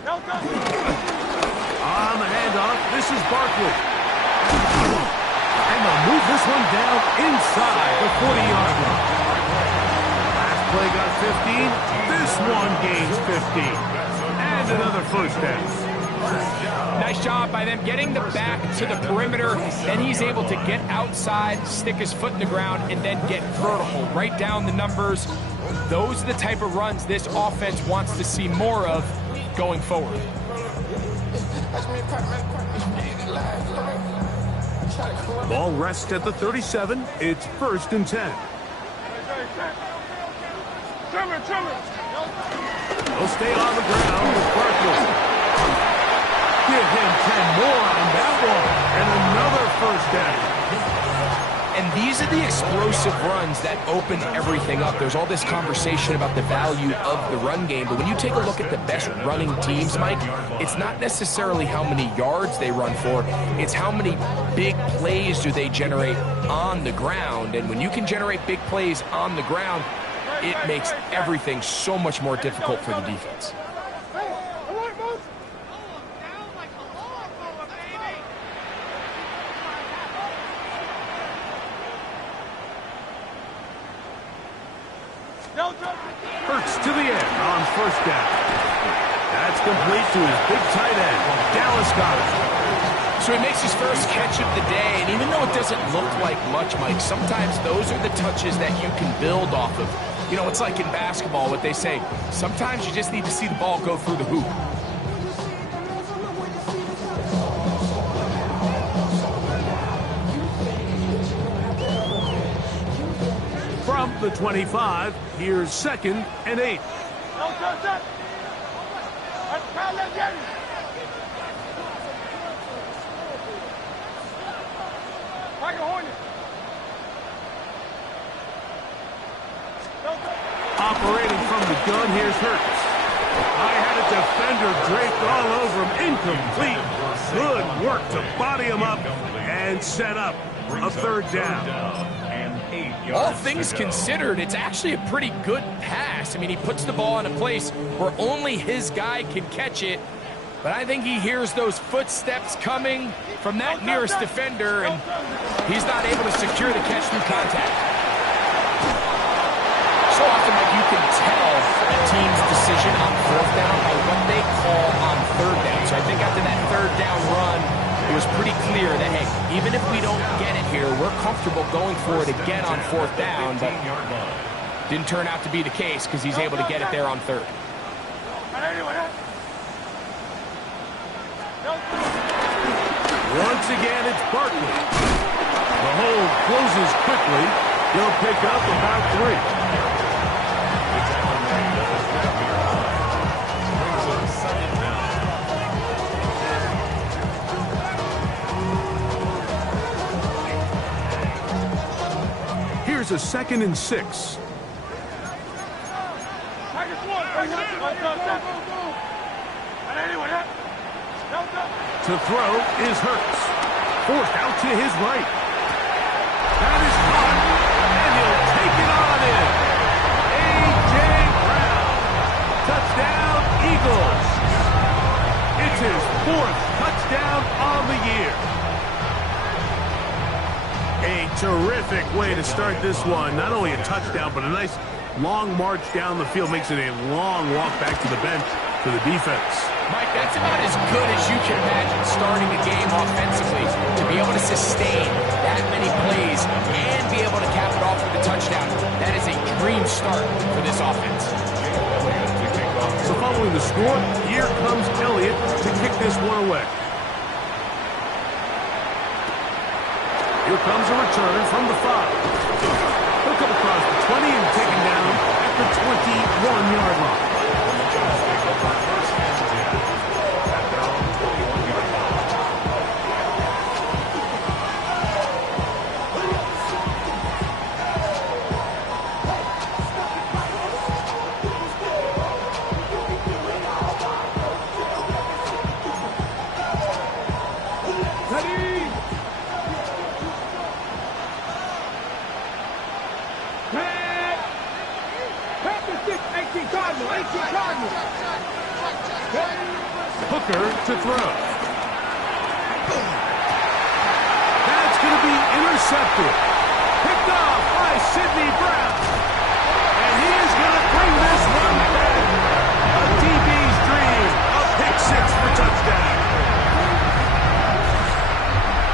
On the handoff, this is Barkley. And they'll move this one down inside the 40-yard line. Last play got 15. This one gains 15. And another first down. Nice job by them getting the back to the perimeter. Then he's able to get outside, stick his foot in the ground, and then get vertical. Right down the numbers. Those are the type of runs this offense wants to see more of going forward. Ball rests at the 37. It's 1st and 10. They'll stay on the ground with Barkley. Give him 10 more on that one. And another first down. And these are the explosive runs that open everything up. There's all this conversation about the value of the run game, but when you take a look at the best running teams, Mike, it's not necessarily how many yards they run for, it's how many big plays do they generate on the ground. And when you can generate big plays on the ground, it makes everything so much more difficult for the defense. Hurts to the end on first down. That's complete to his big tight end, Dallas Goedert. So he makes his first catch of the day, and even though it doesn't look like much, Mike, sometimes those are the touches that you can build off of. You know, it's like in basketball, what they say, sometimes you just need to see the ball go through the hoop. From the 25, here's 2nd and 8. Operating from the gun, here's Hurts. I had a defender draped all over him. Incomplete. Good work to body him up and set up a 3rd down. All things considered, it's actually a pretty good pass. I mean, he puts the ball in a place where only his guy can catch it. But I think he hears those footsteps coming from that nearest defender, and he's not able to secure the catch through contact. So often, like, you can tell a team's decision on 4th down by what they call on 3rd down. So I think after that 3rd down run, it was pretty clear that, hey, even if we don't get it here, we're comfortable going for it again on 4th down, but didn't turn out to be the case because he's able to get it there on 3rd. Once again, it's Barkley. The hold closes quickly. He'll pick up about 3. Here's a 2nd and 6. To throw is Hurts. Forced out to his right. That is caught, and he'll take it on in. A.J. Brown. Touchdown, Eagles. It's his 4th touchdown on the year. A terrific way to start this one. Not only a touchdown, but a nice long march down the field. Makes it a long walk back to the bench for the defense. Mike, that's about as good as you can imagine starting a game offensively. To be able to sustain that many plays and be able to cap it off with a touchdown, that is a dream start for this offense. So following the score, here comes Elliott to kick this one away. Here comes a return from the 5. He'll come across the 20 and take him down at the 21-yard line. Hooker to throw. That's going to be intercepted. Picked off by Sidney Brown. And he is going to bring this one back. A DB's dream. A pick six for touchdown.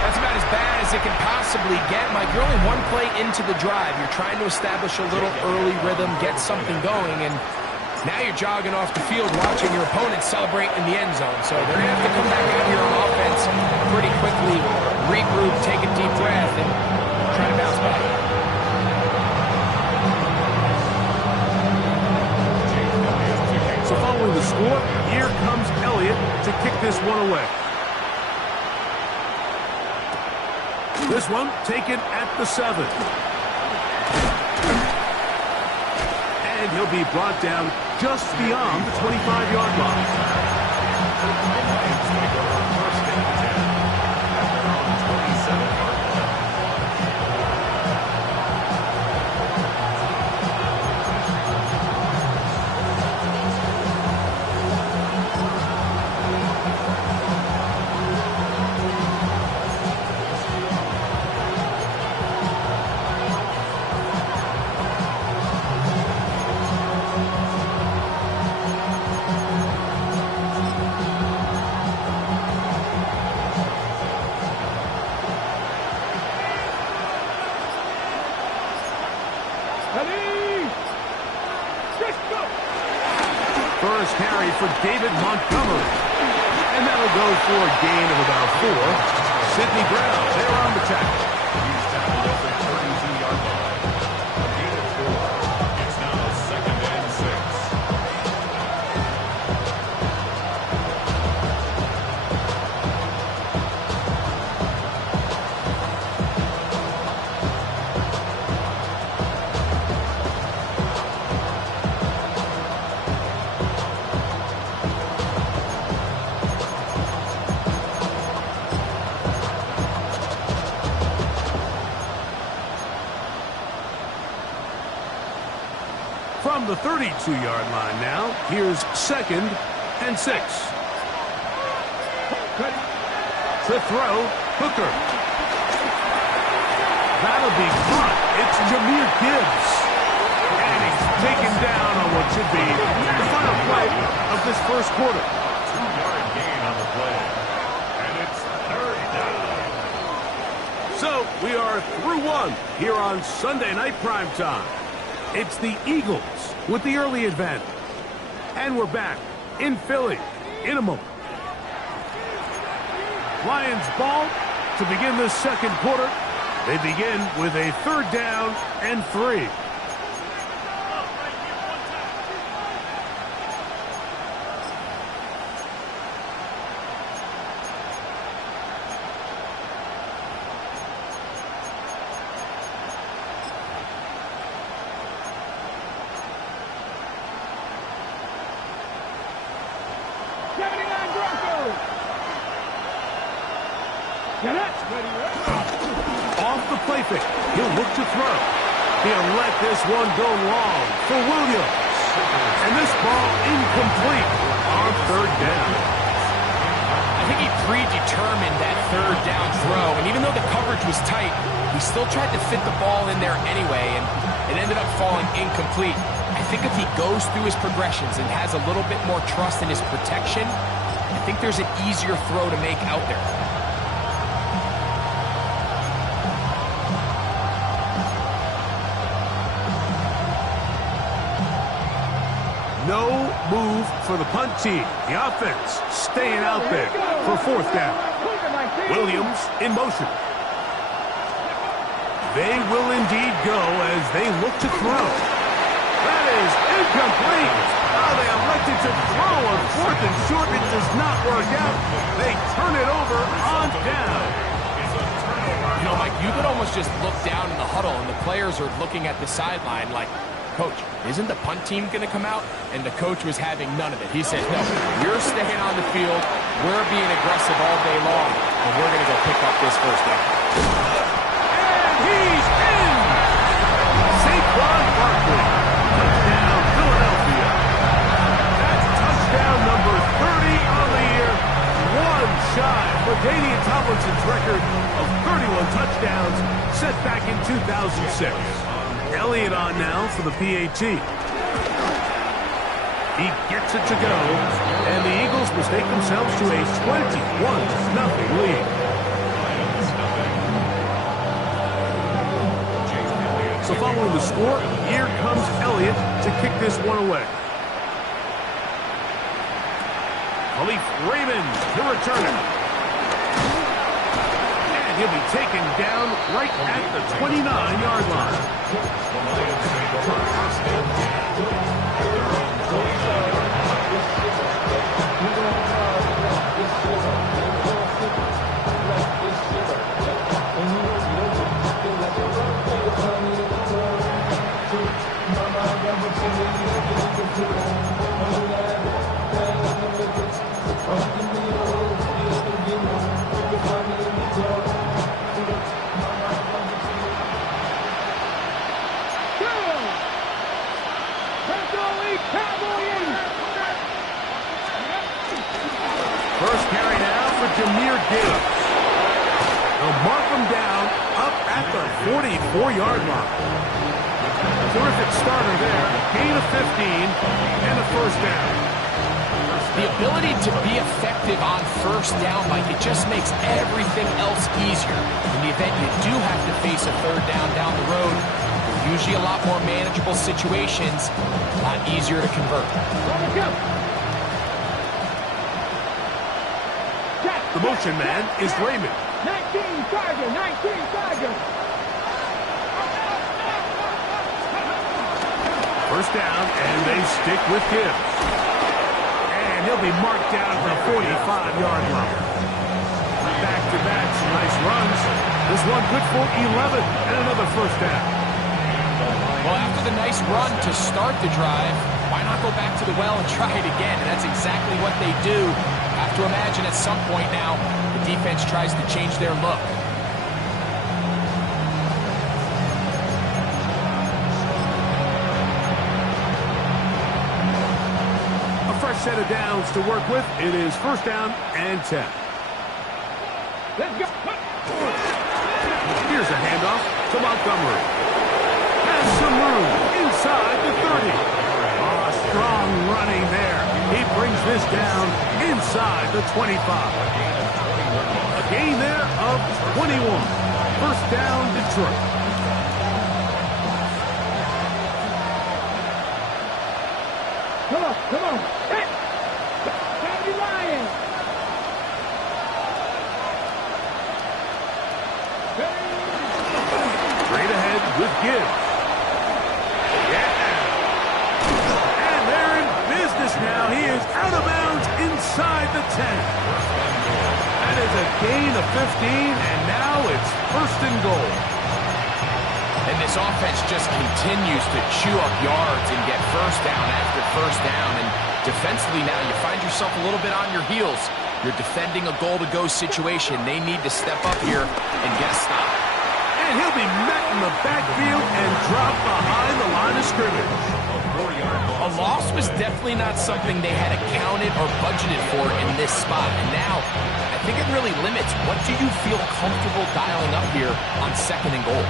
That's about as bad as it can possibly get, Mike. You're only one play into the drive. You're trying to establish a little early rhythm, get something going, and now you're jogging off the field watching your opponent celebrate in the end zone. So they're going to have to come back out here on offense pretty quickly, regroup, take a deep breath, and try to bounce back. So following the score, here comes Elliott to kick this one away. This one taken at the 7. And he'll be brought down just beyond the 25-yard line. First carry for David Montgomery. And that'll go for a gain of about 4. Sidney Brown there on the tackle. He's tackled at the 32-yard line. A gain of 4. It's now 2nd and 6. From the 32-yard line now, here's 2nd and 6. To throw, Hooker. That'll be caught. It's Jahmyr Gibbs. And he's taken down on what should be the final play of this first quarter. 2-yard gain on the play. And it's 3rd down. So we are through one here on Sunday Night Primetime. It's the Eagles with the early advance. And we're back in Philly in a moment. Lions ball to begin this second quarter. They begin with a 3rd down and 3. Off the play fake. He'll look to throw. He'll let this one go long for Williams. And this ball incomplete on 3rd down. I think he predetermined that 3rd down throw, and even though the coverage was tight, he still tried to fit the ball in there anyway, and it ended up falling incomplete. I think if he goes through his progressions and has a little bit more trust in his protection, I think there's an easier throw to make out there. No move for the punt team. The offense staying out there for 4th down. Williams in motion. They will indeed go as they look to throw. That is incomplete. Oh, they elected to throw on 4th and short. It does not work out. They turn it over on down. You know, Mike, you could almost just look down in the huddle, and the players are looking at the sideline like, Coach, isn't the punt team going to come out? And the coach was having none of it. He says, no, you're staying on the field. We're being aggressive all day long, and we're going to go pick up this 1st down. And he's in! Saquon Barkley. Touchdown, Philadelphia. That's touchdown number 30 on the year 2006. Elliott on now for the PAT. He gets it to go, and the Eagles mistake themselves to a 21-0 lead. So following the score, here comes Elliott to kick this one away. Kalif Raymond to return it. And he'll be taken down right at the 29-yard line. First carry now for Jahmyr Gibbs. They'll mark him down up at the 44-yard line. Terrific starter there. Gain of 15 and a first down. The ability to be effective on first down, Mike, it just makes everything else easier. In the event you do have to face a third down the road, usually a lot more manageable situations, a lot easier to convert. The motion man is Raymond. 19 Tiger. First down, and they stick with Gibbs. And he'll be marked down at the 45-yard line. Back-to-back, some nice runs. This one good for 11 and another first down. Well, after the nice run to start the drive, why not go back to the well and try it again? And that's exactly what they do. Have to imagine at some point now, the defense tries to change their look. A fresh set of downs to work with. It is first down and 10. Let's go. Here's a handoff to Montgomery. Has some room inside the 30. Oh, strong running there. He brings this down inside the 25. A gain there of 21. First down, Detroit. Come on. Hey! Sandy Ryan. Straight ahead with Gibbs. And they're in business now. He is out of bounds inside the 10. That is a gain of 15, and now it's first and goal. And this offense just continues to chew up yards and get first down after first down. And defensively now, you find yourself a little bit on your heels. You're defending a goal-to-go situation. They need to step up here and get a stop. And he'll be met in the backfield and dropped behind the line of scrimmage. A loss was definitely not something they had accounted or budgeted for in this spot. And now, I think it really limits what do you feel comfortable dialing up here on second and goal.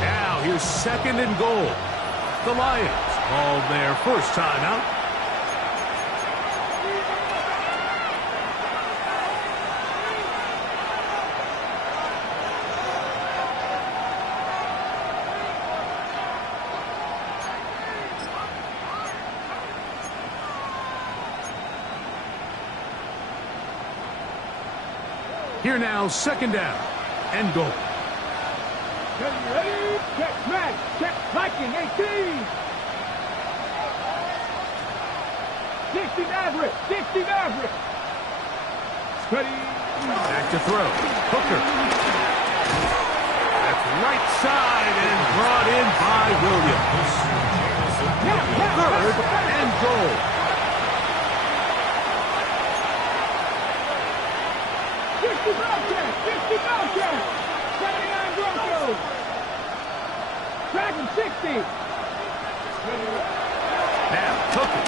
Now here's second and goal. The Lions called their first timeout. Here now, second down and goal. Ready? Check Matt. Check Viking 18. 60 Maverick. Steady. Back to throw. Hooker. That's right side and brought in by Williams. Third and goal. Bobcat. 79 Broncos. Dragon 60. Now, Hooker.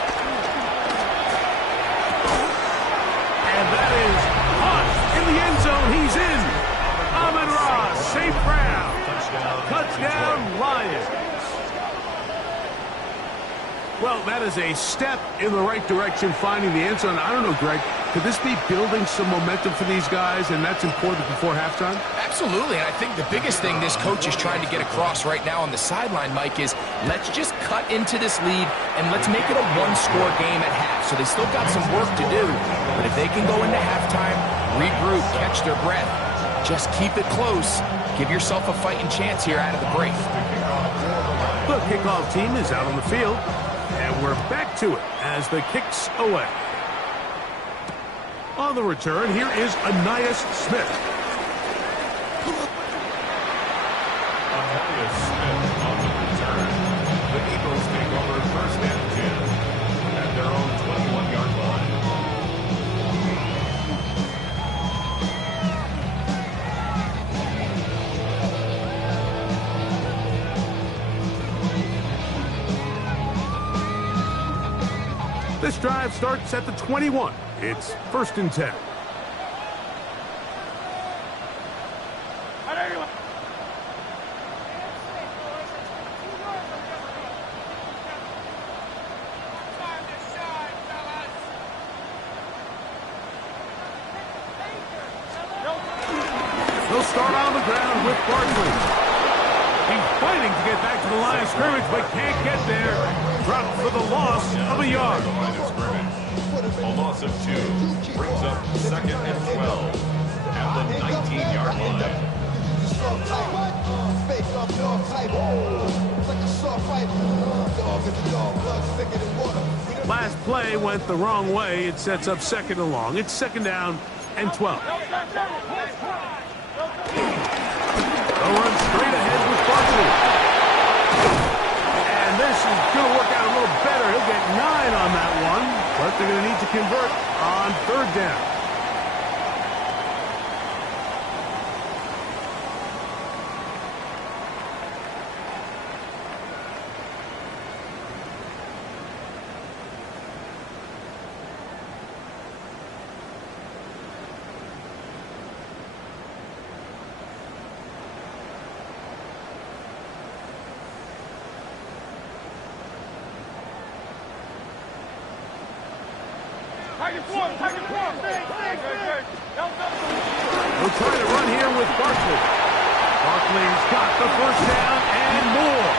Touchdown, Lions. Well, that is a step in the right direction, finding the end zone. I don't know, Greg, could this be building some momentum for these guys, and that's important before halftime? Absolutely, and I think the biggest thing this coach is trying to get across right now on the sideline, Mike, is let's just cut into this lead and let's make it a one-score game at half. So they still got some work to do, but if they can go into halftime, regroup, catch their breath, just keep it close, give yourself a fighting chance here out of the break. The kickoff team is out on the field, and we're back to it as the kick's away. On the return, here is Ainias Smith. Ainias Smith on the return. The Eagles take over first and 10 at their own 21-yard line. This drive starts at the 21. It's first and 10. They'll start on the ground with Barkley. He's fighting to get back to the line of scrimmage, but can't get there. Dropped for the loss of a yard. A loss of 2 brings up second and 12 at the 19-yard line. Last play went the wrong way. It sets up second and long. It's second down and 12. They'll run straight ahead with Barkley. And this is going to work out a little better. He'll get 9 on that one, but they're going to need to convert on third down. They'll try to run here with Barkley. Barkley's got the first down and more.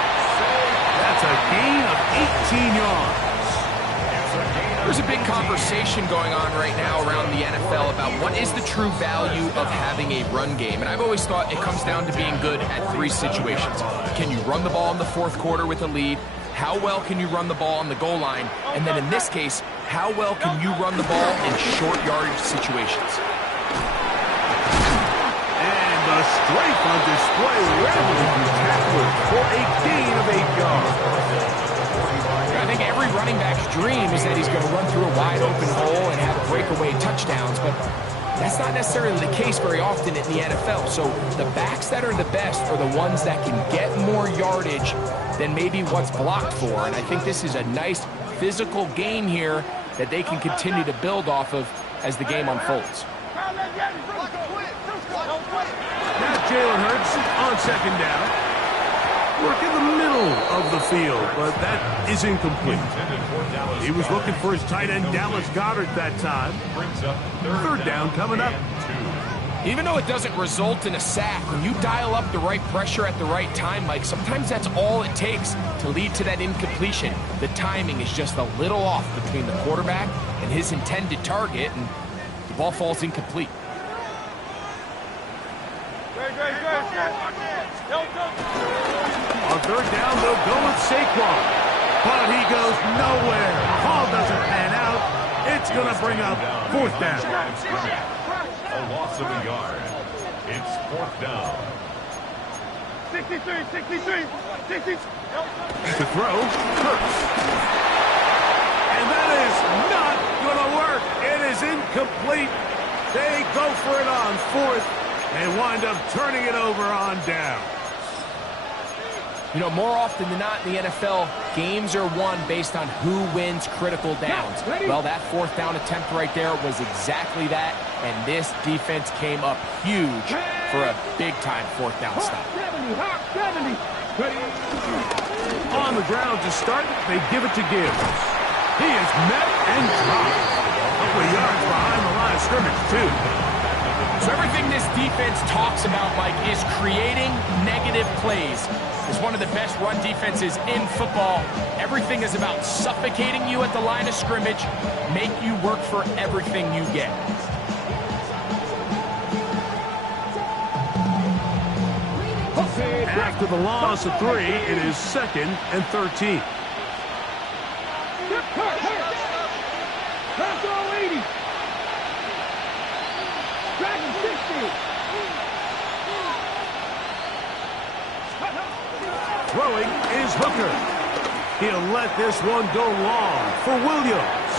That's a gain of 18 yards. There's a big conversation going on right now around the NFL about what is the true value of having a run game. And I've always thought it comes down to being good at 3 situations. Can you run the ball in the fourth quarter with a lead? How well can you run the ball on the goal line? And then in this case, how well can you run the ball in short yardage situations? And the strength on display. Rambling tackled for a gain of 8 yards. I think every running back's dream is that he's going to run through a wide open hole and have breakaway touchdowns, but that's not necessarily the case very often in the NFL. So the backs that are the best are the ones that can get more yardage than maybe what's blocked for. And I think this is a nice physical game here that they can continue to build off of as the game unfolds. Now Jalen Hurts on second down. Work in the middle of the field, but that is incomplete. He was looking for his tight end, Dallas Goedert, that time. Third down coming up. Even though it doesn't result in a sack, when you dial up the right pressure at the right time, Mike, sometimes that's all it takes to lead to that incompletion. The timing is just a little off between the quarterback and his intended target, and the ball falls incomplete. On third down, they'll go with Saquon. But he goes nowhere. Ball doesn't pan out. It's going to bring up fourth down. A loss of a yard. It's fourth down. 63. To throw, Hurts. And that is not going to work. It is incomplete. They go for it on fourth and wind up turning it over on down. You know, more often than not in the NFL, games are won based on who wins critical downs. Well, that fourth down attempt right there was exactly that, and this defense came up huge for a big-time fourth down stop. 70. Ready. On the ground to start, they give it to Gibbs. He is met and dropped. A couple of yards behind the line of scrimmage, too. So everything this defense talks about, Mike, is creating negative plays. It's one of the best run defenses in football. Everything is about suffocating you at the line of scrimmage, make you work for everything you get. After the loss of 3, it is 2nd and 13. Pass all 80. Dragon 60. Throwing is Hooker. He'll let this one go long for Williams.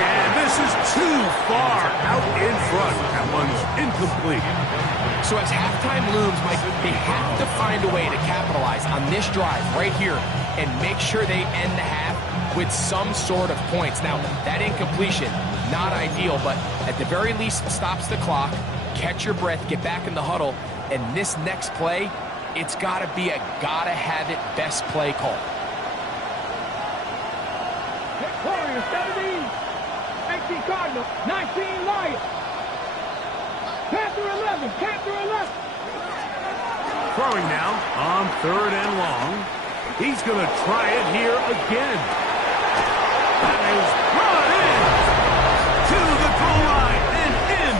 And this is too far out in front. That one's incomplete. So as halftime looms, Mike, they have to find a way to capitalize on this drive right here and make sure they end the half with some sort of points. Now, that incompletion, not ideal, but at the very least, it stops the clock, catch your breath, get back in the huddle, and this next play, it's got to be a gotta-have-it best play call. Warriors 17. 18 Cardinals. 19 Lions. Panther 11. Panther 11. Throwing now on 3rd and long. He's going to try it here again. That is brought in to the goal line and in.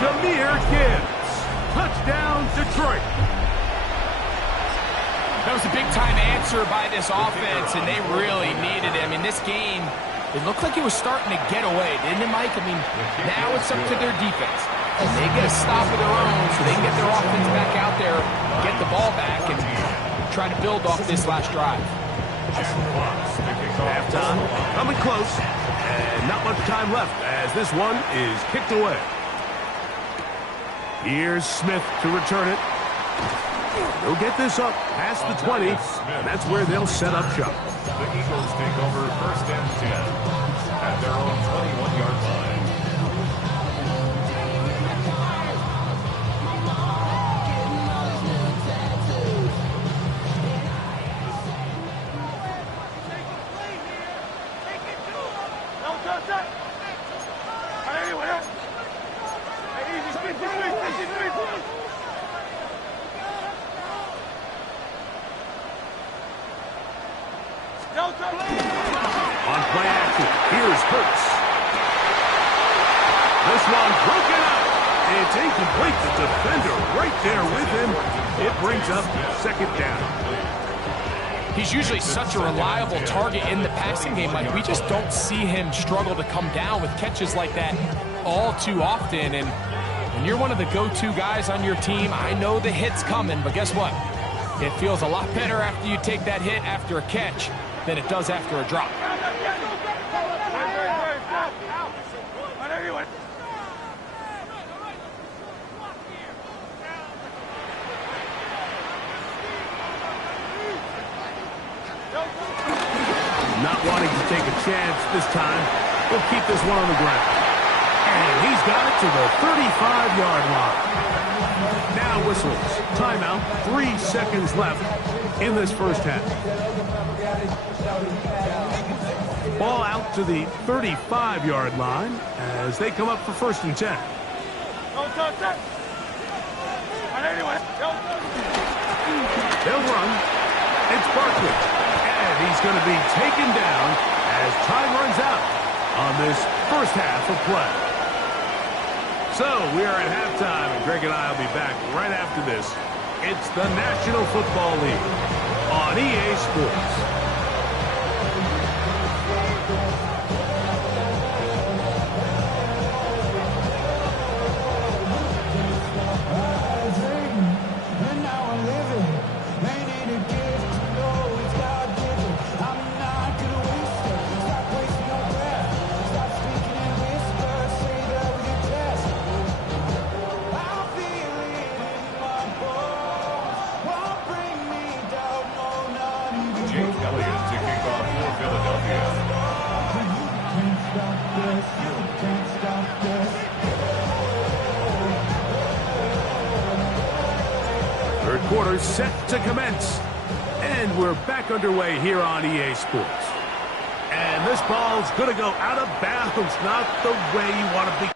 Jahmyr Gibbs. Touchdown, Detroit. That was a big-time answer by this offense, and they really needed it. I mean, this game, it looked like it was starting to get away, didn't it, Mike? I mean, now it's up to their defense. And they get a stop of their own so they can get their offense back out there, get the ball back, and try to build off this last drive. Halftime coming close, and not much time left as this one is kicked away. Here's Smith to return it. They'll get this up past the 20, and that's where they'll set up shop. The Eagles take over 1st and 10 at their own 21-yard line. On play action, here's Hurts. This one broken up. It's incomplete. The defender right there with him. It brings up 2nd down. He's usually such a reliable target in the passing game. Like, we just don't see him struggle to come down with catches like that all too often. And when you're one of the go-to guys on your team, I know the hit's coming, but guess what? It feels a lot better after you take that hit after a catch than it does after a drop. Not wanting to take a chance this time, we'll keep this one on the ground. And he's got it to the 35-yard line. Now whistles. Timeout. 3 seconds left in this first half. Ball out to the 35-yard line as they come up for 1st and 10. They'll run. It's Barkley. And he's going to be taken down as time runs out on this first half of play. So we are at halftime, and Greg and I will be back right after this. It's the National Football League on EA Sports. Third quarter set to commence. And we're back underway here on EA Sports. And this ball's going to go out of bounds, not the way you want to be.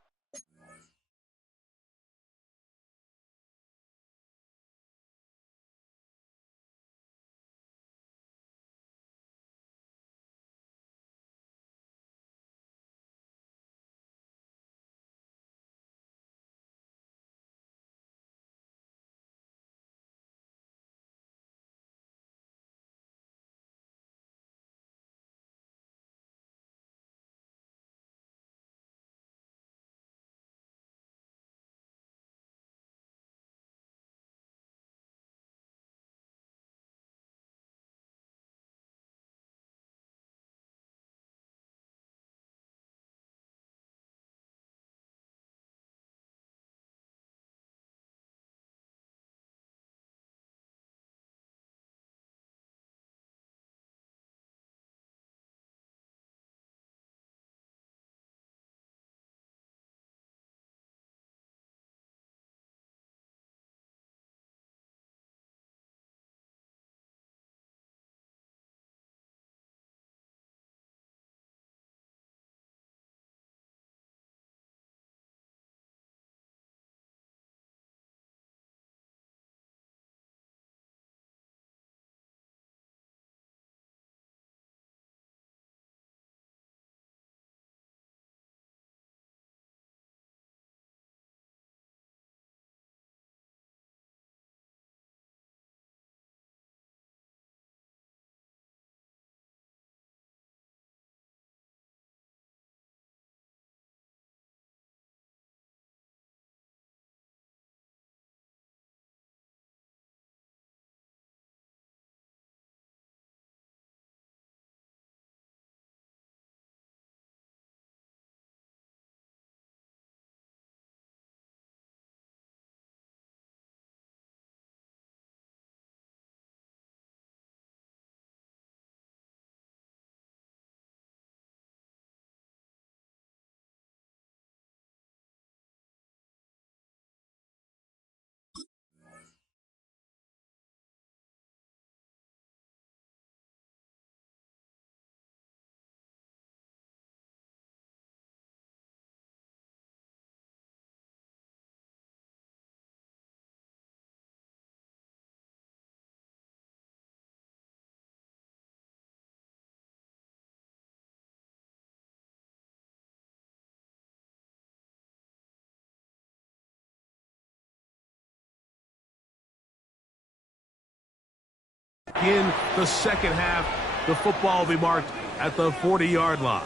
In the second half, the football will be marked at the 40-yard line.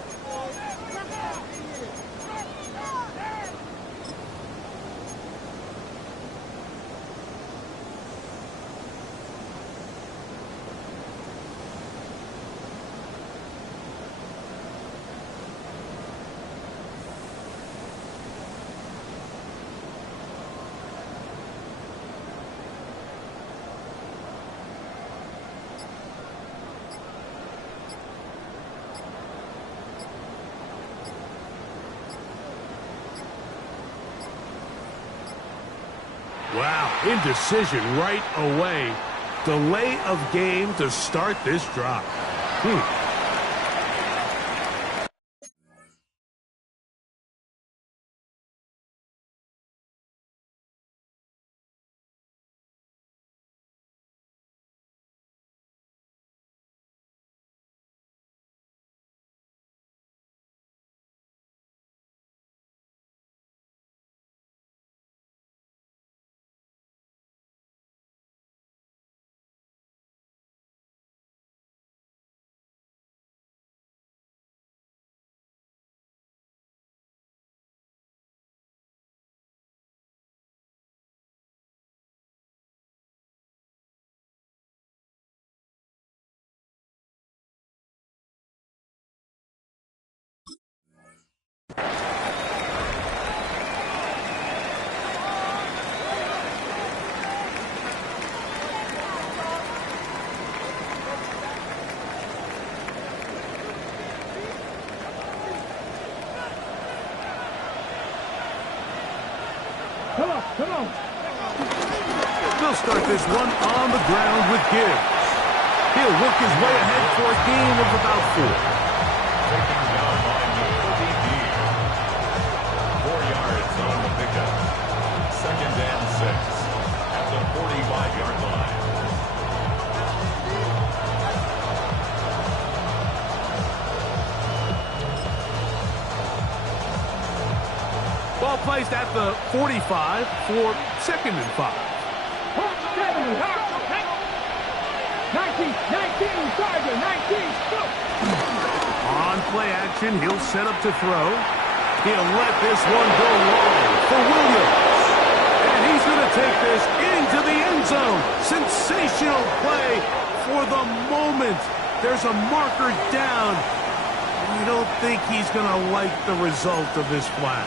Wow, indecision right away. Delay of game to start this drive. Come on. They'll start this one on the ground with Gibbs. He'll work his way ahead for a gain of about 4. Taking down line Kobe Dean. 4 yards on the pickup. 2nd and 6 at the 45-yard line. Ball placed at the 45 for 2nd and 5. 19, Charger, 19, go! On play action, he'll set up to throw. He'll let this one go long for Williams. And he's going to take this into the end zone. Sensational play for the moment. There's a marker down. I don't think he's going to like the result of this flag.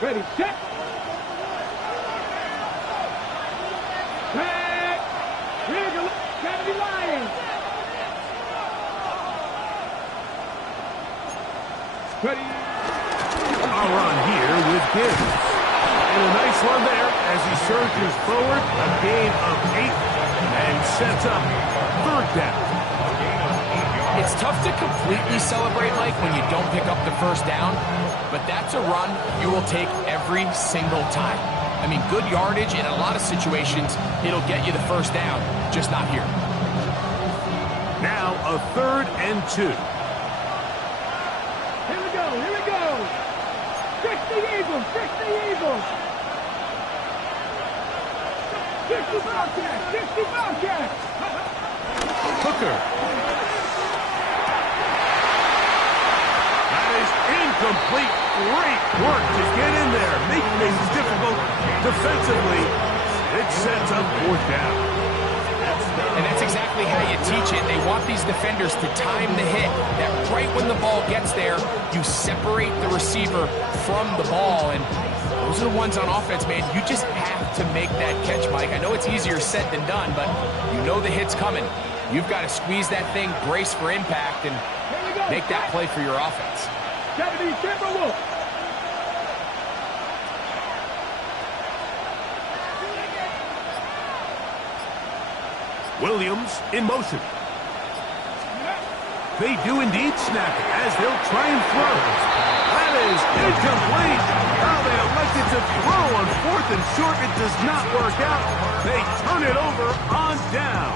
Ready, set. Back. Wriggle. Kennedy Lions. Ready. A run here with Gibbs. And a nice run there as he surges forward. A gain of 8 and sets up 3rd down. It's tough to completely celebrate, Mike, when you don't pick up the 1st down, but that's a run you will take every single time. I mean, good yardage in a lot of situations, it'll get you the 1st down, just not here. Now a 3rd and 2. Here we go, here we go. 60 Eagles, 60 Eagles. 60 Bobcats, 60 Bobcats. Hooker. That is incomplete. Great work to get in there. Make things difficult defensively. It sets up 4th down. And that's exactly how you teach it. They want these defenders to time the hit. That right when the ball gets there, you separate the receiver from the ball. And those are the ones on offense, man. You just have to make that catch, Mike. I know it's easier said than done, but you know the hit's coming. You've got to squeeze that thing, brace for impact, and make that play for your offense. 70 Timberwolves. Williams in motion. They do indeed snap it as they'll try and throw. That is incomplete. Now they elected to throw on 4th and short. It does not work out. They turn it over on down.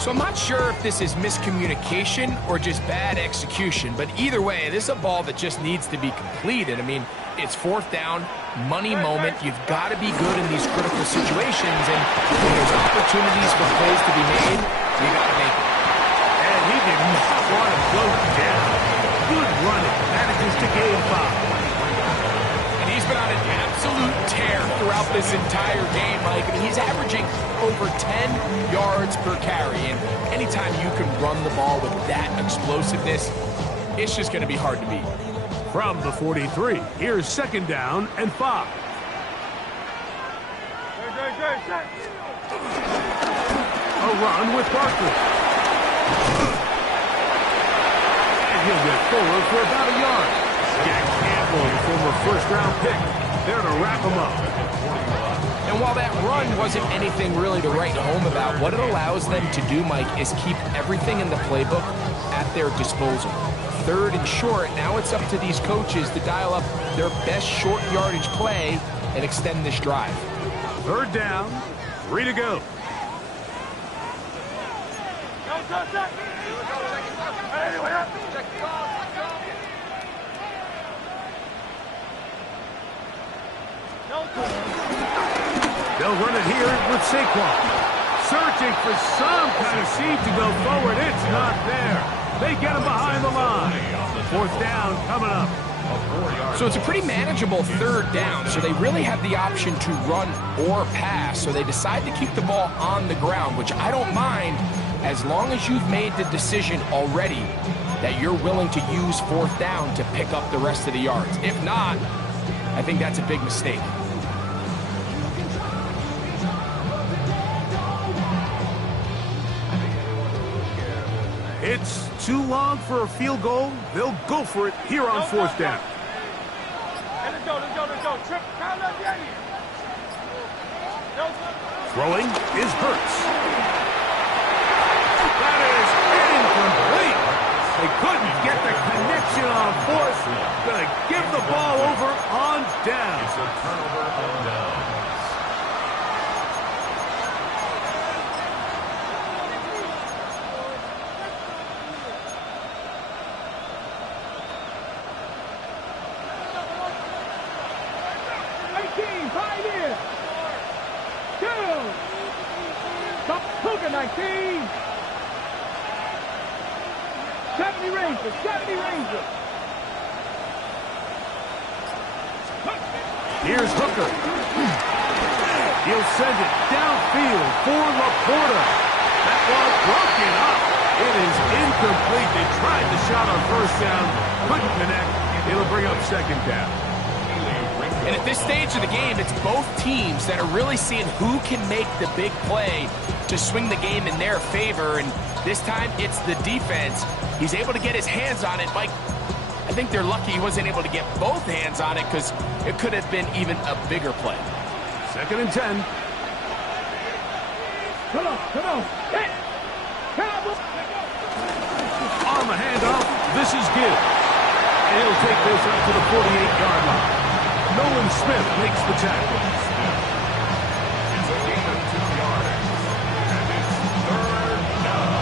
So I'm not sure if this is miscommunication or just bad execution, but either way, this is a ball that just needs to be completed. I mean, it's 4th down, money moment. You've got to be good in these critical situations, and when there's opportunities for plays to be made, you got to make it. And he did not want to go down. Good running. Manages to gain 5. And he's been on an absolute tear throughout this entire game, Mike. I mean, he's averaging over 10 yards per carry, and anytime you can run the ball with that explosiveness, it's just going to be hard to beat. From the 43, here's 2nd down and 5. A run with Barkley. And he'll get forward for about a yard. Jack Campbell, the former 1st-round pick, there to wrap him up. And while that run wasn't anything really to write home about, what it allows them to do, Mike, is keep everything in the playbook at their disposal. 3rd and short, now it's up to these coaches to dial up their best short yardage play and extend this drive. 3rd down, 3 to go. They'll run it here with Saquon. Searching for some kind of seed to go forward. It's not there. They get him behind the line. 4th down coming up. So it's a pretty manageable 3rd down, so they really have the option to run or pass, so they decide to keep the ball on the ground, which I don't mind as long as you've made the decision already that you're willing to use 4th down to pick up the rest of the yards. If not, I think that's a big mistake. It's too long for a field goal. They'll go for it here on fourth down. Let's go. Trip. Throwing is Hurts. That is incomplete. They couldn't get the connection on fourth. Gonna give the ball over on down. It's a turnover on downs. Cougar 19. 70 Rangers. Here's Hooker. He'll send it downfield for Laporta. That ball broken up. It is incomplete. They tried the shot on first down. Couldn't connect. It'll bring up second down. And at this stage of the game, it's both teams that are really seeing who can make the big play to swing the game in their favor. And this time, it's the defense. He's able to get his hands on it. Mike, I think they're lucky he wasn't able to get both hands on it because it could have been even a bigger play. 2nd and 10. Come on. Hit. On the handoff, this is Gibbs. And he'll take this up to the 48-yard line. Nolan Smith makes the tackle. It's a gain of 2 yards. And it's third down.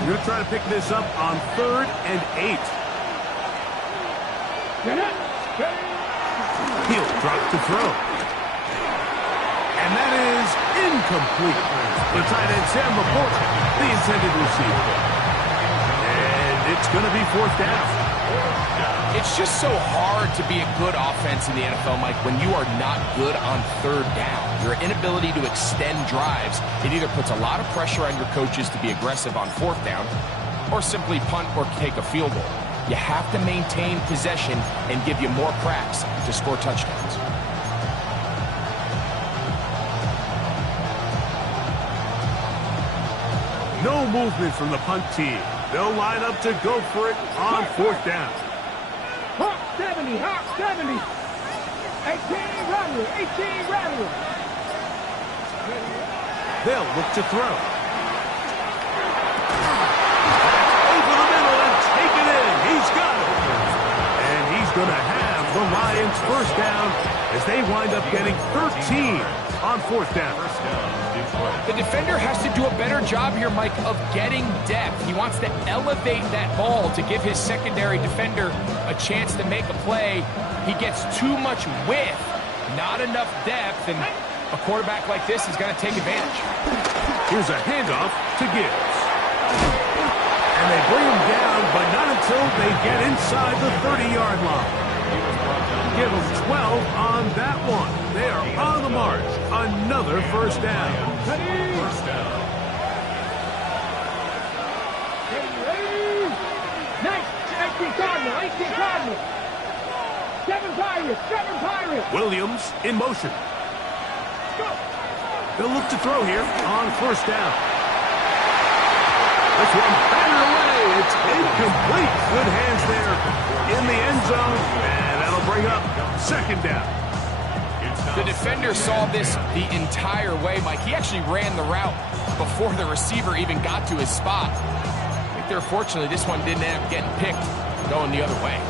We're going to try to pick this up on 3rd and 8. He'll drop to throw. And that is incomplete. The tight end, Sam Laporta, the intended receiver. And it's going to be 4th down. It's just so hard to be a good offense in the NFL, Mike, when you are not good on 3rd down. Your inability to extend drives, it either puts a lot of pressure on your coaches to be aggressive on 4th down or simply punt or take a field goal. You have to maintain possession and give you more cracks to score touchdowns. No movement from the punt team. They'll line up to go for it on 4th down. Hawk 70. 18 Rattler. They'll look to throw. Over the middle and take it in. He's got it. And he's going to have the Lions 1st down as they wind up getting 13 on 4th down. First down, Detroit. The defender has to do a better job here, Mike, of getting depth. He wants to elevate that ball to give his secondary defender a chance to make a play. He gets too much width, not enough depth, and a quarterback like this is going to take advantage. Here's a handoff to Gibbs. And they bring him down, but not until they get inside the 30-yard line. Give them 12 on that one. They are on the march. Another 1st down. First down. 18 Cardinals. 7 Pirates. Williams in motion. They'll look to throw here on 1st down. This one batted away. It's incomplete. Good hands there in the end zone. And that'll bring up 2nd down. The defender saw this the entire way, Mike. He actually ran the route before the receiver even got to his spot. I think they're fortunately this one didn't end up getting picked going the other way.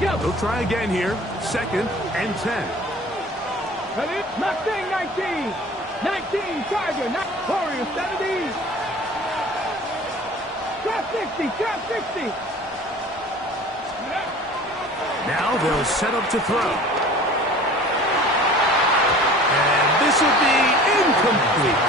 They'll try again here. 2nd and 10. Mustang 19. 19 Tiger. Warrior 70. Drop 60. Now they'll set up to throw. And this will be incomplete.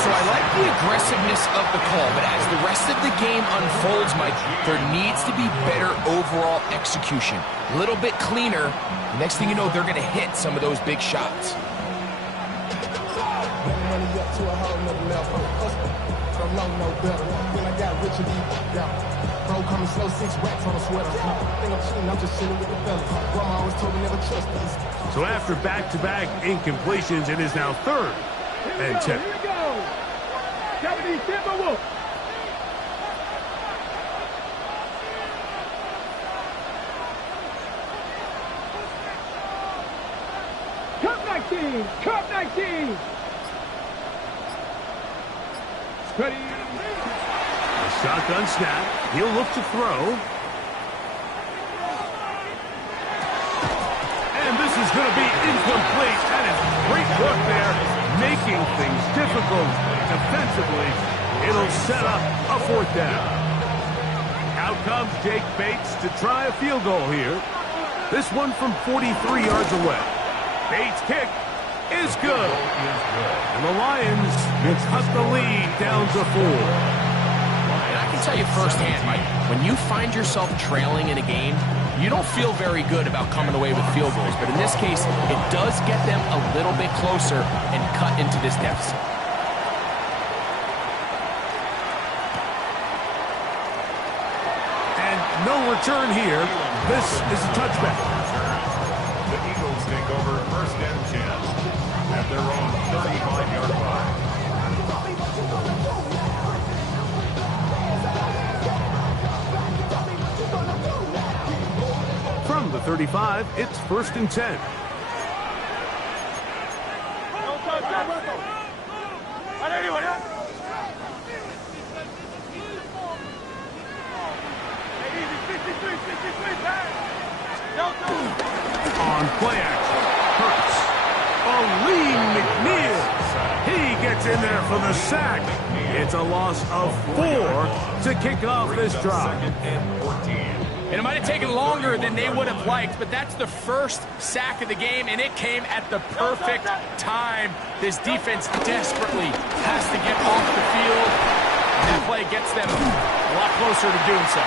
So So I like the aggressiveness of the call, but as the rest of the game unfolds, Mike, there needs to be better overall execution. A little bit cleaner. Next thing you know, they're going to hit some of those big shots. So after back-to-back incompletions, it is now 3rd and 10. Here we go. Japanese Timberwolves. Cup 19. Cup 19. Ready. Shotgun snap. He'll look to throw. And this is going to be incomplete. That is great work there, making things difficult defensively. It'll set up a 4th down. Out comes Jake Bates to try a field goal here. This one from 43 yards away. Bates' kick is good. And the Lions cut the lead down to 4. And I can tell you firsthand, Mike, when you find yourself trailing in a game, you don't feel very good about coming away with field goals. But in this case, it does get them a little bit closer and cut into this deficit. And no return here. This is a touchback. The Eagles take over 1st and 10 at their own 35-yard line. From the 35, it's 1st and 10. On play action, Hurts. Aleem McNeil. He gets in there for the sack. It's a loss of 4 to kick off this drive. 2nd and 14. And it might have taken longer than they would have liked, but that's the first sack of the game, and it came at the perfect time. This defense desperately has to get off the field. That play gets them a lot closer to doing so.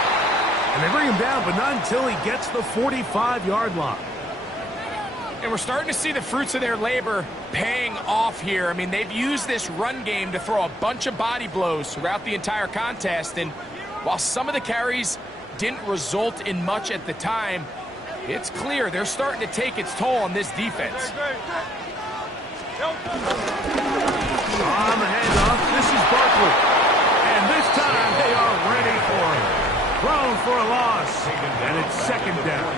And they bring him down, but not until he gets the 45-yard line. And we're starting to see the fruits of their labor paying off here. I mean, they've used this run game to throw a bunch of body blows throughout the entire contest, and while some of the carries didn't result in much at the time, it's clear they're starting to take its toll on this defense. On the handoff, this is Barkley. And this time they are ready for him. Thrown for a loss, and it's 2nd down.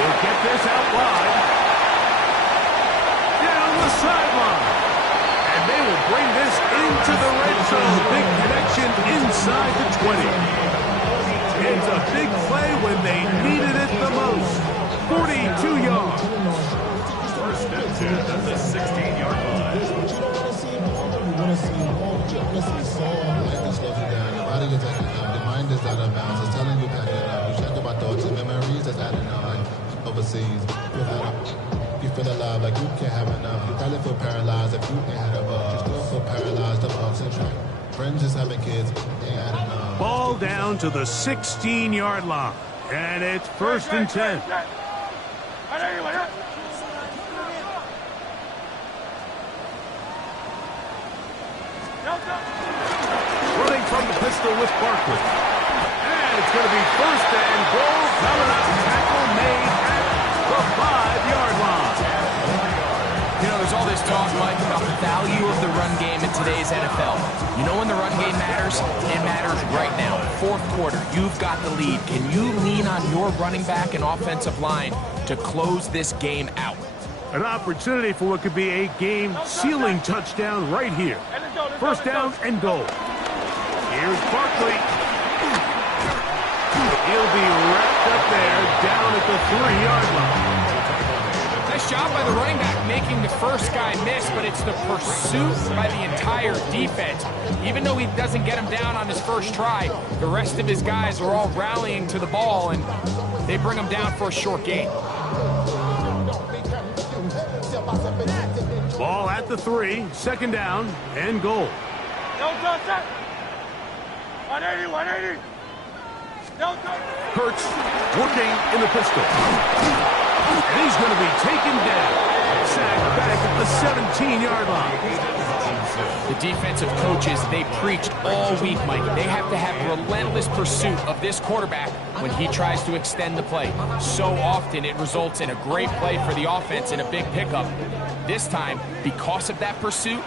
We'll get this out wide. Down the sideline. And they will bring this into the red zone. Big connection inside the 20. It's a big play when they needed it the most. 42 yards. 1st and 10 at the 16-yard line. The mind is out of bounds. It's telling you that you check about thoughts and memories that's adding up. Like overseas, you feel alive like you can't have enough. You probably feel paralyzed if you ain't had a bug. You still feel paralyzed above central. Friends just having kids ain't adding up. Ball down to the 16-yard line. And it's 1st and 10. Running from the pistol with Barkley. And it's going to be 1st and goal coming up. Tackle made at the 5-yard line. You know, there's all this talk, Mike, about the value of the run game in today's NFL. You know when the run game matters? It matters right now. Fourth quarter, you've got the lead. Can you lean on your running back and offensive line to close this game out? An opportunity for what could be a game-sealing touchdown right here. First down and goal. Here's Barkley. He'll be wrapped up there down at the 3-yard line. Nice job by the running back making the first guy miss, but it's the pursuit by the entire defense. Even though he doesn't get him down on his first try, the rest of his guys are all rallying to the ball, and they bring him down for a short gain. Ball at the 3, second down and goal. 180, 180. Hurts working in the pistol. And he's going to be taken down. Sacked back at the 17-yard line. The defensive coaches, they preached all week, Mike. They have to have relentless pursuit of this quarterback when he tries to extend the play. So often it results in a great play for the offense and a big pickup. This time, because of that pursuit,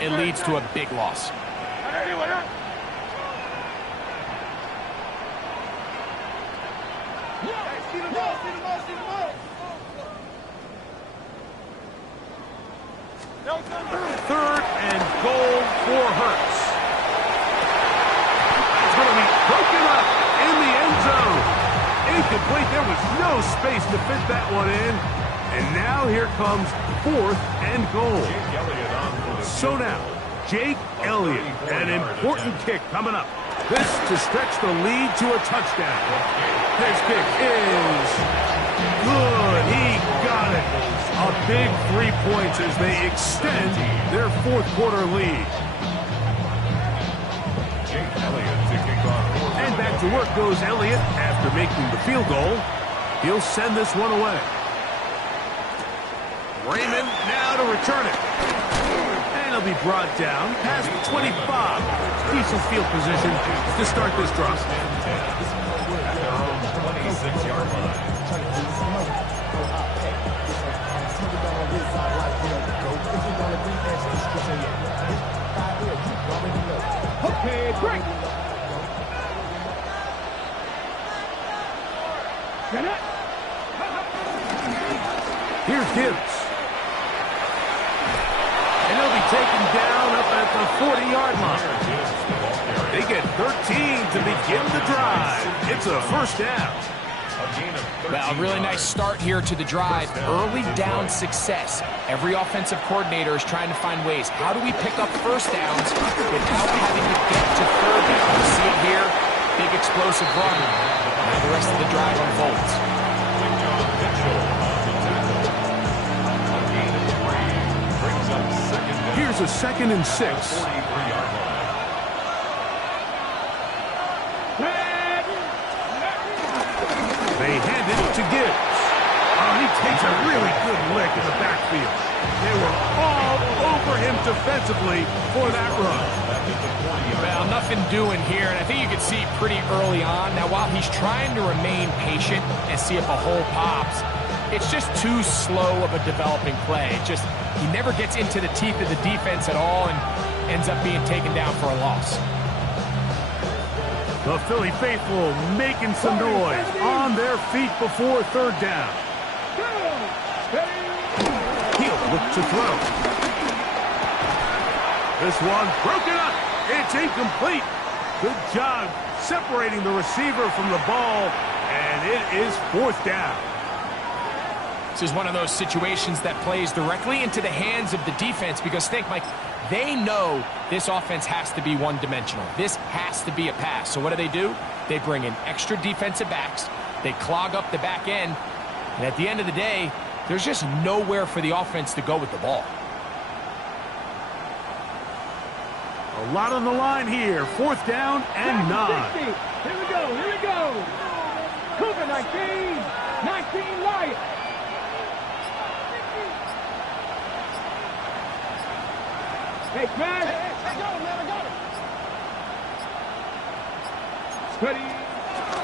it leads to a big loss. 180, 180. Third and goal for Hurts. It's going to be broken up in the end zone. Incomplete. There was no space to fit that one in. And now here comes fourth and goal. So now, Jake Elliott, an important kick coming up. This to stretch the lead to a touchdown. His kick is good. He got it. A big 3 points as they extend their fourth quarter lead. And back to work goes Elliott after making the field goal. He'll send this one away. Raymond now to return it. And he'll be brought down past the 25. Decent field position to start this drive. 26-yard line. Okay, break. Get it. Here's Gibbs. And he'll be taken down up at the 40-yard line. They get 13 to begin the drive. It's a first down. Well, a really nice start here to the drive. Early down success. Every offensive coordinator is trying to find ways. How do we pick up first downs without having to get to third down? You see it here. Big explosive run. Now the rest of the drive unfolds. Here's a 2nd and 6. They hand it to Gibbs. Oh, he takes a really good lick in the backfield. They were all over him defensively for that run. Well, nothing doing here, and I think you can see pretty early on. Now, while he's trying to remain patient and see if a hole pops, it's just too slow of a developing play. He never gets into the teeth of the defense at all and ends up being taken down for a loss. The Philly faithful making some noise on their feet before third down. He'll look to throw. This one broken up. It's incomplete. Good job separating the receiver from the ball, and it is fourth down. This is one of those situations that plays directly into the hands of the defense because, think, Mike, they know this offense has to be one-dimensional. This has to be a pass. So what do? They bring in extra defensive backs. They clog up the back end. And at the end of the day, there's just nowhere for the offense to go with the ball. A lot on the line here. Fourth down and 9. 60. Here we go, here we go. Cougar 19. 19 Lions. Hey, man. Hey, go, man, I got it. Steady.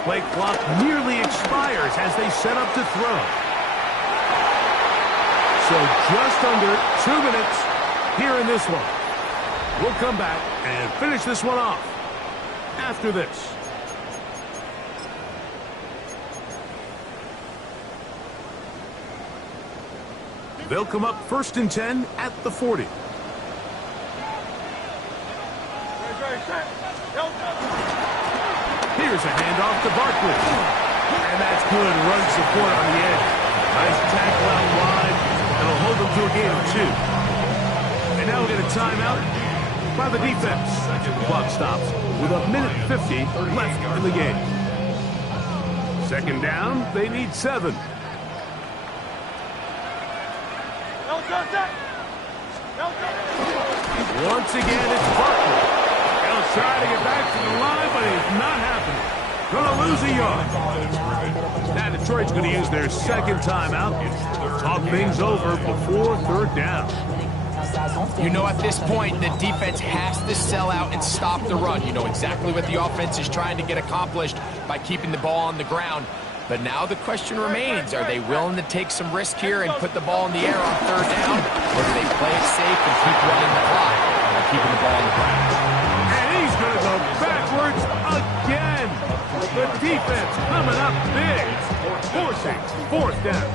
Play clock nearly expires as they set up to throw. So just under 2 minutes here in this one. We'll come back and finish this one off after this. They'll come up 1st and 10 at the 40. Here's a handoff to Barkley. And that's good run support on the edge. Nice tackle out wide. It'll hold them to a gain of 2. And now we'll get a timeout by the defense. The clock stops with 1:50 left in the game. 2nd down, they need 7. Once again, it's Barkley. He'll try to get back to the line, but it's not happening. Going to lose a yard. Now Detroit's going to use their 2nd timeout. Talk things over before 3rd down. You know, at this point, the defense has to sell out and stop the run. You know exactly what the offense is trying to get accomplished by keeping the ball on the ground. But now the question remains, are they willing to take some risk here and put the ball in the air on 3rd down? Or do they play it safe and keep running the clock by keeping the ball on the ground? And he's going to go backwards again. The defense coming up big, forcing 4th down.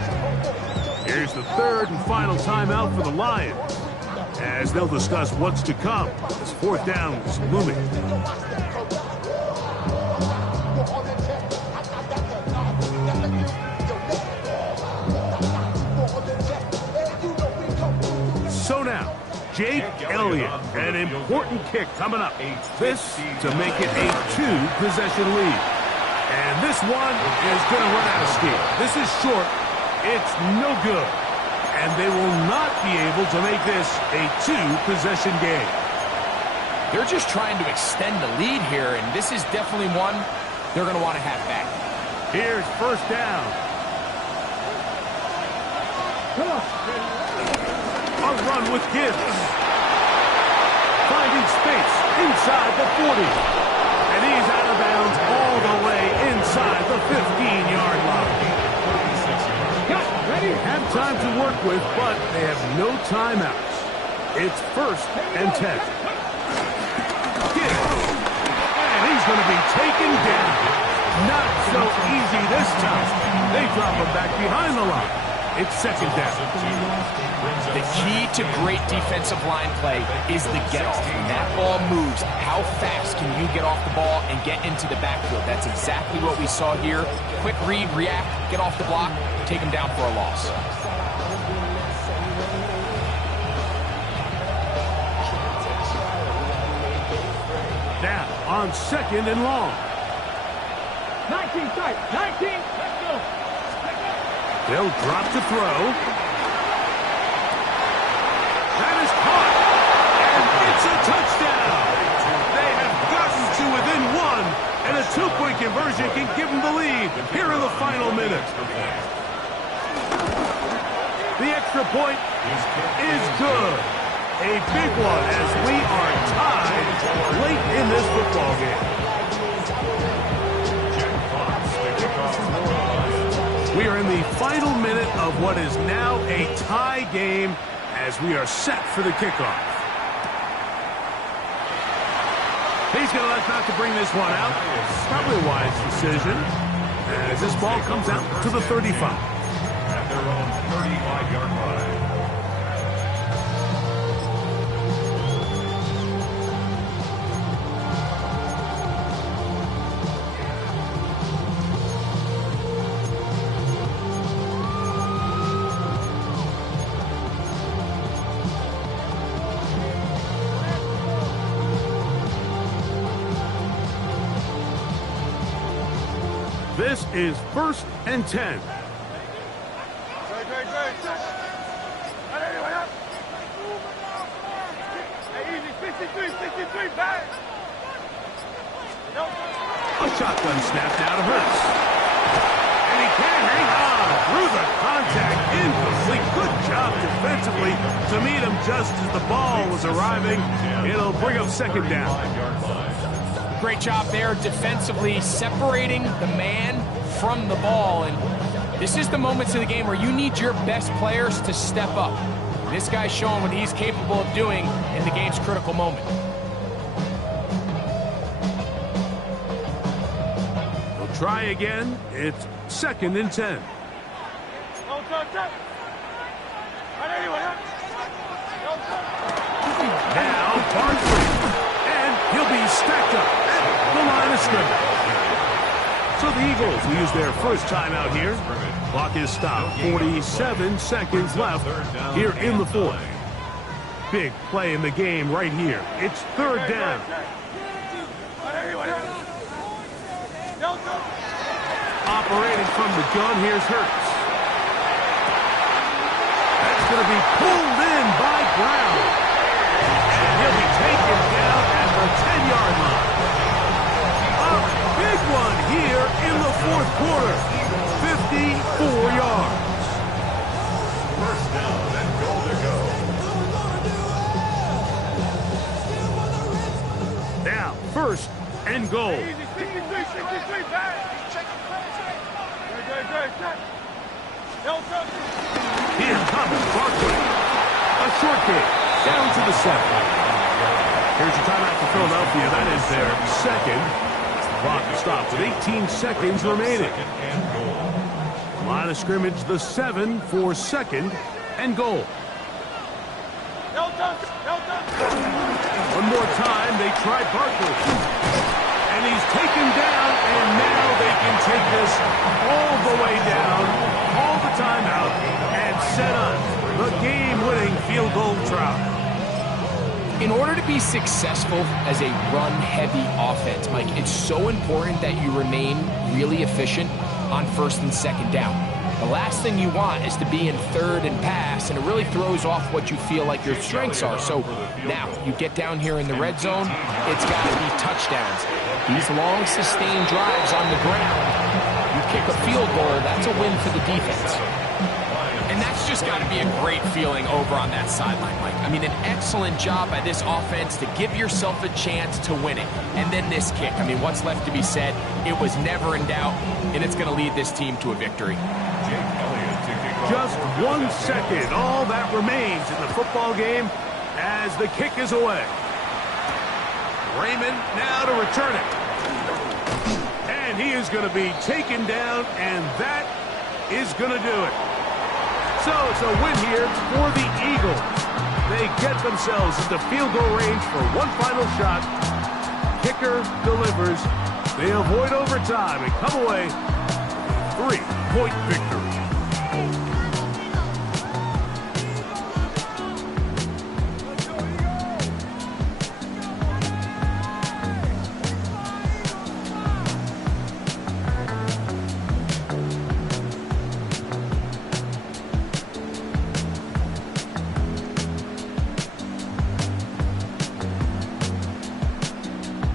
Here's the 3rd and final timeout for the Lions, as they'll discuss what's to come as 4th down is looming. So now, Jake Elliott, an important kick coming up. This to make it a 2-possession lead. And this one is going to run out of steam. This is short. It's no good. And they will not be able to make this a 2-possession game. They're just trying to extend the lead here, and this is definitely one they're going to want to have back. Here's 1st down. A run with Gibbs. Finding space inside the 40. And he's out of bounds all the way inside the 15-yard line. They have time to work with, but they have no timeouts. It's 1st and 10. Gibbs. And he's going to be taken down. Not so easy this time. They drop him back behind the line. It's 2nd down. The key to great defensive line play is the get-off. When that ball moves, how fast can you get off the ball and get into the backfield? That's exactly what we saw here. Quick read, react, get off the block, take him down for a loss. Now on 2nd and long. 19 tight. 19. Let's go. They'll drop to throw. That is caught. And it's a touchdown. They have gotten to within 1. And a 2-point conversion can give them the lead here in the final minute. The extra point is good. A big one as we are tied late in this football game. We are in the final minute of what is now a tie game as we are set for the kickoff. He's going to elect not to bring this one out. Probably a wise decision as this ball comes out to the 35. At their own 35-yard line. This is 1st and 10. A shotgun snap now to Hurts. And he can't hang on through the contact. Incomplete. Good job defensively to meet him just as the ball was arriving. It'll bring up 2nd down. Great job there defensively, separating the man from the ball. And this is the moments of the game where you need your best players to step up. This guy's showing what he's capable of doing in the game's critical moment. We'll try again. It's 2nd and 10. Now Barkley, and he'll be stacked up at the line of scrimmage. So the Eagles will use their first timeout here. Clock is stopped. 47 seconds left here in the 4th. Big play in the game right here. It's 3rd down. Operating from the gun, here's Hurts. That's going to be pulled in by Brown. And he'll be taken down at the 10-yard line. A big one here in the 4th quarter. 54 yards. First down and goal to go. Now, 1st and goal. Here comes Barkley. A short kick down to the 7. Here's your timeout for Philadelphia. That is their 2nd. Clock stopped with 18 seconds remaining. Line of scrimmage, the 7 for 2nd and goal. One more time, they try Barkley. And he's taken down, and now they can take this all the way down, call the timeout, and set up the game-winning field goal try. In order to be successful as a run-heavy offense, Mike, it's so important that you remain really efficient on 1st and 2nd down. The last thing you want is to be in 3rd and pass, and it really throws off what you feel like your strengths are. So now you get down here in the red zone, it's got to be touchdowns. These long, sustained drives on the ground, you kick a field goal, that's a win for the defense. And that's just got to be a great feeling over on that sideline, Mike. I mean, an excellent job by this offense to give yourself a chance to win it. And then this kick. I mean, what's left to be said? It was never in doubt, and it's going to lead this team to a victory. Just 1 second, all that remains in the football game as the kick is away. Raymond now to return it. And he is going to be taken down, and that is going to do it. So it's a win here for the Eagles. They get themselves into field goal range for one final shot. Kicker delivers. They avoid overtime and come away with a 3-point victory.